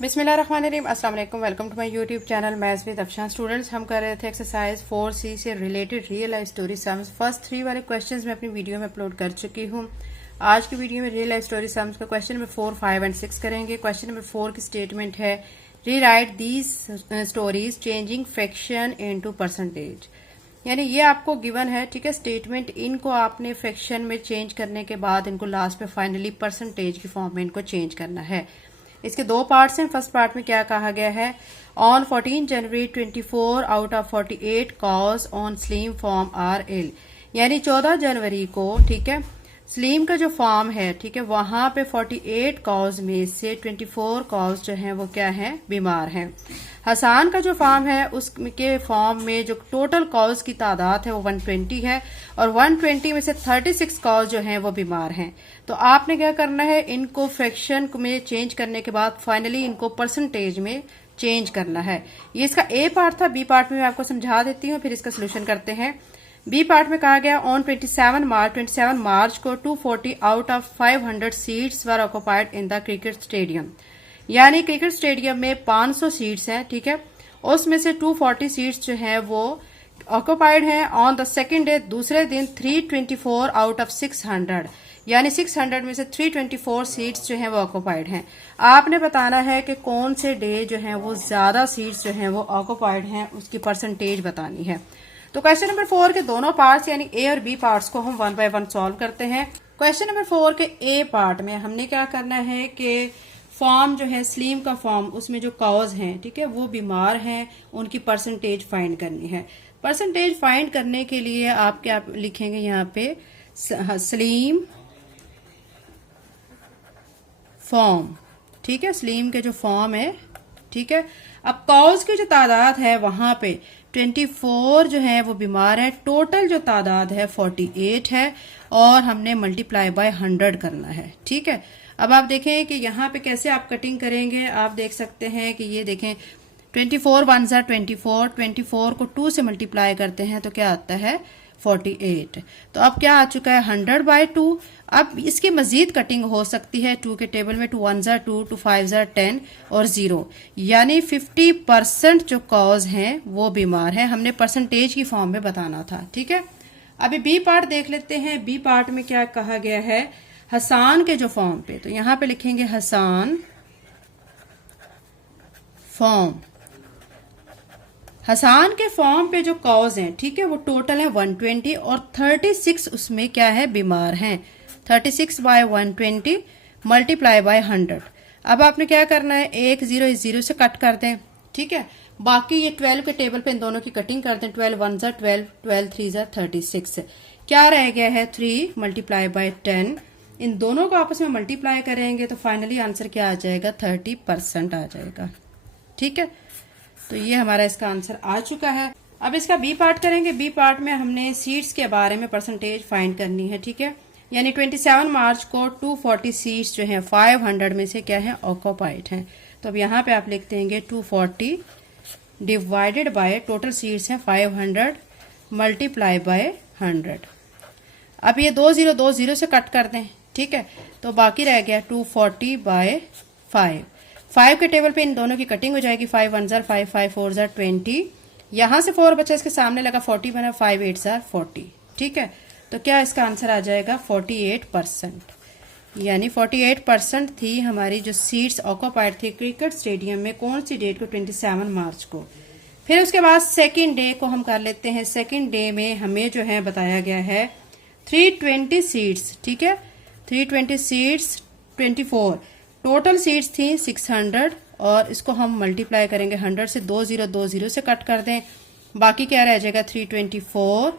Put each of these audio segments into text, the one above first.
बिस्मिल्लाहिर्रहमानिर्रहीम। अस्सलाम वालेकुम। Welcome to my YouTube channel maths with Afshan. Students, हम कर रहे थे एक्सरसाइज 4C से related real life story sums. First 3 वाले क्वेश्चंस मैं अपनी वीडियो में अपलोड कर चुकी हूँ। आज की वीडियो में रियल लाइफ स्टोरी सम्स का क्वेश्चन नंबर 4, 5 एंड 6 करेंगे। क्वेश्चन नंबर 4 की स्टेटमेंट है, rewrite these stories changing fraction into percentage. यानी ये आपको गिवन है, ठीक है, स्टेटमेंट। इनको आपने फ्रैक्शन में चेंज करने के बाद इनको लास्ट में फाइनली परसेंटेज की फॉर्म में इनको चेंज करना है। इसके दो पार्ट्स हैं। फर्स्ट पार्ट में क्या कहा गया है, on 14 January 24 out of 48 cows on slim farm are ill. यानी 14 जनवरी को, ठीक है, स्लीम का जो फॉर्म है, ठीक है, वहां पे 48 कॉज में से 24 कॉज जो है वो क्या है, बीमार हैं। हसान का जो फॉर्म है उसके फॉर्म में जो टोटल कॉज की तादाद है वो 120 है और 120 में से 36 कॉज जो है वो बीमार हैं। तो आपने क्या करना है, इनको फ्रैक्शन में चेंज करने के बाद फाइनली इनको परसेंटेज में चेंज करना है। ये इसका ए पार्ट था। बी पार्ट में मैं आपको समझा देती हूँ, फिर इसका सोल्यूशन करते हैं। बी पार्ट में कहा गया, ऑन 27 मार्च को 240 out of 500 seats were occupied in the cricket stadium. यानी क्रिकेट स्टेडियम में 500 सीट्स हैं, ठीक है, उसमें से 240 सीट्स जो हैं वो ऑक्युपाइड हैं। ऑन द सेकेंड डे, दूसरे दिन 324 आउट ऑफ 600, यानी 600 में से 324 सीट्स जो हैं वो ऑक्युपाइड हैं। आपने बताना है कि कौन से डे जो हैं वो ज्यादा सीट्स जो हैं वो ऑक्युपाइड हैं, उसकी परसेंटेज बतानी है। तो क्वेश्चन नंबर 4 के दोनों पार्ट्स यानी ए और बी पार्ट्स को हम 1 बाय 1 सॉल्व करते हैं। क्वेश्चन नंबर 4 के ए पार्ट में हमने क्या करना है कि फॉर्म जो है स्लीम का फॉर्म, उसमें जो कॉज हैं, ठीक है, वो बीमार हैं, उनकी परसेंटेज फाइंड करनी है। परसेंटेज फाइंड करने के लिए आप क्या लिखेंगे यहाँ पे, स्लीम फॉर्म, ठीक है, स्लीम के जो फॉर्म है, ठीक है। अब कॉज की जो तादाद है वहां पे 24 जो है वो बीमार है, टोटल जो तादाद है 48 है और हमने मल्टीप्लाई बाय 100 करना है, ठीक है। अब आप देखें कि यहाँ पे कैसे आप कटिंग करेंगे। आप देख सकते हैं कि ये देखें 24 1 ज़ा 24 को 2 से मल्टीप्लाई करते हैं तो क्या आता है 48। तो अब क्या आ चुका है 100 बाय 2। अब इसकी मजीद कटिंग हो सकती है 2 के टेबल में, 2 1 ज़ा 2, 2 5 ज़ा 10 और 0, यानी 50% जो कॉज हैं वो बीमार है। हमने परसेंटेज की फॉर्म में बताना था, ठीक है। अभी बी पार्ट देख लेते हैं। बी पार्ट में क्या कहा गया है, हसान के जो फॉर्म पे, तो यहां पे लिखेंगे हसान फॉर्म। हसान के फॉर्म पे जो कॉज हैं, ठीक है, वो टोटल है 120 और 36 उसमें क्या है, बीमार हैं। 36 बाय 120 मल्टीप्लाई बाय 100। अब आपने क्या करना है, 1 0 इस 0 से कट कर दें, ठीक है। बाकी ये 12 के टेबल पे इन दोनों की कटिंग कर दें। 12 1 ज़ा 12, 12 3 ज़ा 36। क्या रह गया है 3 मल्टीप्लाई बाय 10। इन दोनों को आपस में मल्टीप्लाई करेंगे तो फाइनली आंसर क्या आ जाएगा, 30% आ जाएगा, ठीक है। तो ये हमारा इसका आंसर आ चुका है। अब इसका बी पार्ट करेंगे। बी पार्ट में हमने सीट्स के बारे में परसेंटेज फाइंड करनी है, ठीक है। यानी 27 मार्च को 240 सीट्स जो है 500 में से क्या है, ऑक्युपाइड हैं। तो अब यहाँ पे आप लिख देंगे 240 डिवाइडेड बाय टोटल सीट्स है 500 मल्टीप्लाई बाय 100। अब ये 2 0 से कट कर दें, ठीक है, तो बाकी रह गया 240 बाय 5। 5 के टेबल पे इन दोनों की कटिंग हो जाएगी। 5 1 ज़ा 5, 5 4 ज़ा 20, यहां से 4 बचा, इसके सामने लगा 40 बना, 5 8 ज़ा 40, ठीक है। तो क्या इसका आंसर आ जाएगा 48%। यानी 48% थी हमारी जो सीट्स ऑक्युपाइड थी क्रिकेट स्टेडियम में, कौन सी डेट को, 27 मार्च को। फिर उसके बाद सेकेंड डे को हम कर लेते हैं। सेकेंड डे में हमें जो है बताया गया है 320 सीट्स, ठीक है, 320 सीट्स 24, टोटल सीट्स थी 600 और इसको हम मल्टीप्लाई करेंगे 100 से। 2 0 से कट कर दें, बाकी क्या रह जाएगा 324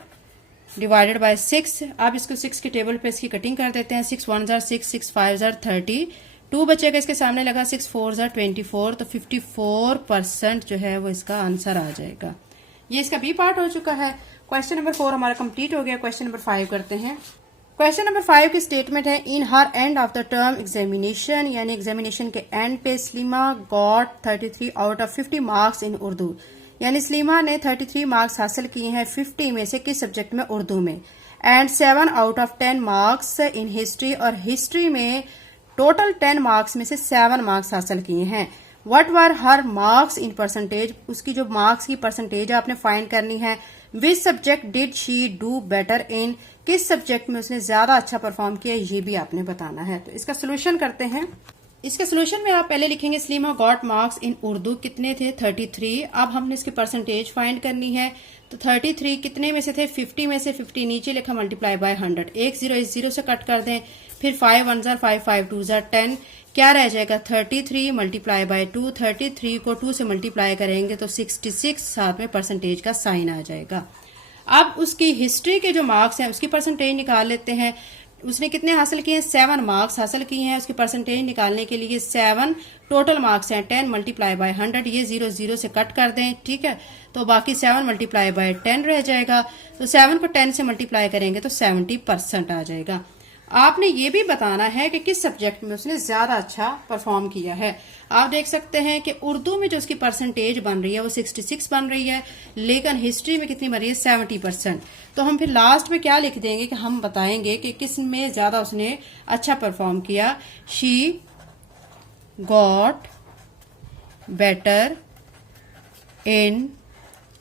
डिवाइडेड बाय 6। अब इसको 6 के टेबल पे इसकी कटिंग कर देते हैं। 6 1 ज़ा 6, 6 5 ज़ा 30, 2 बचेगा, इसके सामने लगा 6 4 ज़ा 24, तो 54% जो है वो इसका आंसर आ जाएगा। ये इसका बी पार्ट हो चुका है। क्वेश्चन नंबर 4 हमारा कंप्लीट हो गया। क्वेश्चन नंबर 5 करते हैं। क्वेश्चन नंबर 5 की स्टेटमेंट है, in her end of the term examination, यानी एग्जामिनेशन के एंड पे Salima got 33 out of 50 marks in Urdu. यानी स्लीमा ने 33 मार्क्स हासिल किए हैं 50 में से किस सब्जेक्ट में, उर्दू में। And 7 out of 10 marks in history, और हिस्ट्री में टोटल 10 मार्क्स में से 7 मार्क्स हासिल किए हैं। What were her marks in percentage, उसकी जो मार्क्स की परसेंटेज आपने फाइंड करनी है। Which subject did she do better in, किस सब्जेक्ट में उसने ज्यादा अच्छा परफॉर्म किया, ये भी आपने बताना है। तो इसका सोल्यूशन करते हैं। इसके सोल्यूशन में आप पहले लिखेंगे Salima got marks in Urdu कितने थे 33। अब हमने इसकी परसेंटेज फाइंड करनी है। तो 33 कितने में से थे 50 में से 50 नीचे लिखा मल्टीप्लाई बाय 100। एक जीरो इस जीरो से कट कर दें, फिर 5 1 जार 5 5 2 जार 10, क्या रह जाएगा 33 मल्टीप्लाई बाय 2। 33 को 2 से मल्टीप्लाई करेंगे तो 66, साथ में परसेंटेज का साइन आ जाएगा। अब उसकी हिस्ट्री के जो मार्क्स हैं उसकी परसेंटेज निकाल लेते हैं। उसने कितने हासिल किए हैं 7 मार्क्स हासिल किए हैं। उसकी परसेंटेज निकालने के लिए 7 टोटल मार्क्स हैं 10 मल्टीप्लाई बाय 100, ये 0 0 से कट कर दें, ठीक है। तो बाकी 7 मल्टीप्लाई बाय 10 रह जाएगा। तो 7 को 10 से मल्टीप्लाई करेंगे तो 70% आ जाएगा। आपने ये भी बताना है कि किस सब्जेक्ट में उसने ज्यादा अच्छा परफॉर्म किया है। आप देख सकते हैं कि उर्दू में जो उसकी परसेंटेज बन रही है वो 66 बन रही है, लेकिन हिस्ट्री में कितनी बन रही है 70%। तो हम फिर लास्ट में क्या लिख देंगे कि हम बताएंगे कि किस में ज्यादा उसने अच्छा परफॉर्म किया। She got better in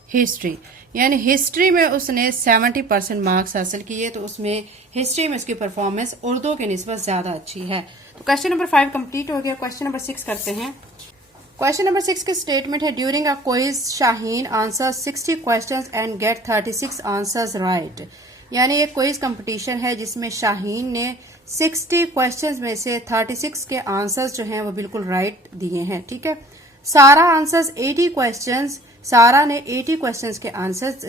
history, यानी हिस्ट्री में उसने 70% मार्क्स हासिल किए, तो उसमें हिस्ट्री में उसकी परफॉर्मेंस उर्दू के निस्बत ज्यादा अच्छी है। तो क्वेश्चन नंबर 5 कंप्लीट हो गया। क्वेश्चन नंबर 6 करते हैं। क्वेश्चन नंबर 6 के स्टेटमेंट है during a quiz Shaheen answer 60 questions and get 36 answers right. यानी एक क्विज कंपटीशन है जिसमें शाहीन ने 60 क्वेश्चंस में से 36 के आंसर्स जो हैं वो बिल्कुल राइट दिए हैं, ठीक है। सारा आंसर्स 80 क्वेश्चंस, सारा ने 80 क्वेश्चंस के आंसर्स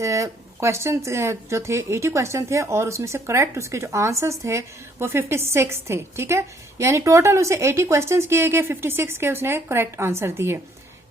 क्वेश्चंस जो थे 80 क्वेश्चन थे और उसमें से करेक्ट उसके जो आंसर्स थे वो 56 थे, ठीक है। यानी टोटल उसे 80 क्वेश्चंस किए गए, 56 के उसने करेक्ट आंसर दिए।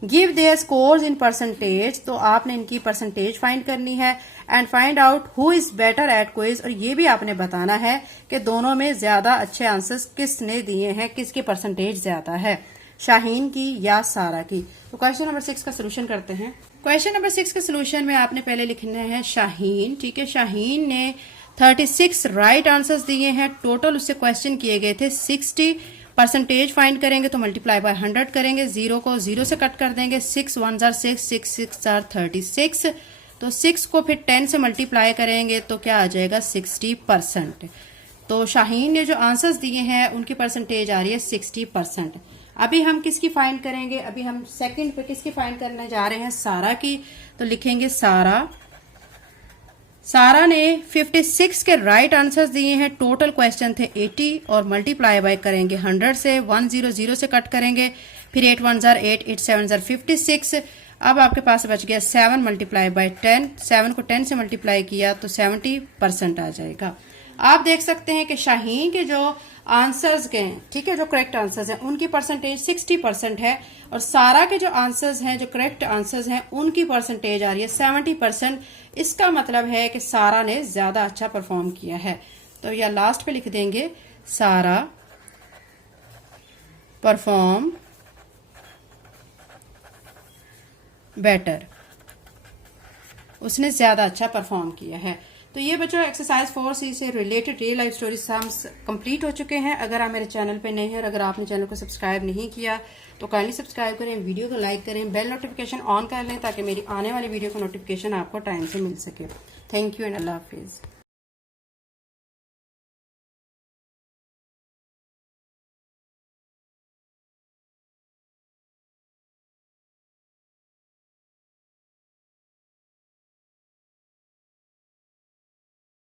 Give their scores in percentage, तो आपने इनकी परसेंटेज फाइंड करनी है। And find out who is better at quiz, और ये भी आपने बताना है कि दोनों में ज्यादा अच्छे आंसर्स किसने दिए हैं, किसकी परसेंटेज ज्यादा है, शाहीन की या सारा की। तो क्वेश्चन नंबर 6 का सोल्यूशन करते हैं। क्वेश्चन नंबर 6 के सोल्यूशन में आपने पहले लिखना है शाहीन, ठीक है। शाहीन ने 36 राइट आंसर्स दिए हैं। टोटल उससे क्वेश्चन किए गए थे 60। परसेंटेज फाइंड करेंगे तो मल्टीप्लाई बाय 100 करेंगे, 0 को 0 से कट कर देंगे, 6 1 जार 6 6 6 जार 36। तो 6 को फिर 10 से मल्टीप्लाई करेंगे तो क्या आ जाएगा 60%। तो शाहीन ने जो आंसर्स दिए हैं उनकी परसेंटेज आ रही है 60%। अभी हम किसकी फाइंड करेंगे, अभी हम सेकंड पे किसकी फाइंड करने जा रहे हैं, सारा की। तो लिखेंगे सारा। सारा ने 56 के राइट आंसर्स दिए हैं। टोटल क्वेश्चन थे 80 और मल्टीप्लाई बाय करेंगे 100 से, 1 0 0 से कट करेंगे, फिर 8 1 जार 8 8 7 जार 56। अब आपके पास बच गया 7 मल्टीप्लाई बाय 10। 7 को 10 से मल्टीप्लाई किया तो 70% आ जाएगा। आप देख सकते हैं कि शाहीन के जो आंसर्स गए, ठीक है, जो करेक्ट आंसर्स हैं उनकी परसेंटेज 60% है, और सारा के जो आंसर्स हैं, जो करेक्ट आंसर्स हैं, उनकी परसेंटेज आ रही है 70%। इसका मतलब है कि सारा ने ज्यादा अच्छा परफॉर्म किया है। तो या लास्ट पे लिख देंगे सारा परफॉर्म बेटर, उसने ज्यादा अच्छा परफॉर्म किया है। तो ये बच्चों एक्सरसाइज 4C से related real life story sums complete हो चुके हैं। अगर आप मेरे चैनल पे नए हैं और अगर आपने चैनल को सब्सक्राइब नहीं किया तो काइंडली सब्सक्राइब करें, वीडियो को लाइक करें, बेल नोटिफिकेशन ऑन कर लें ताकि मेरी आने वाली वीडियो का नोटिफिकेशन आपको टाइम से मिल सके। Thank you and Allah Hafiz.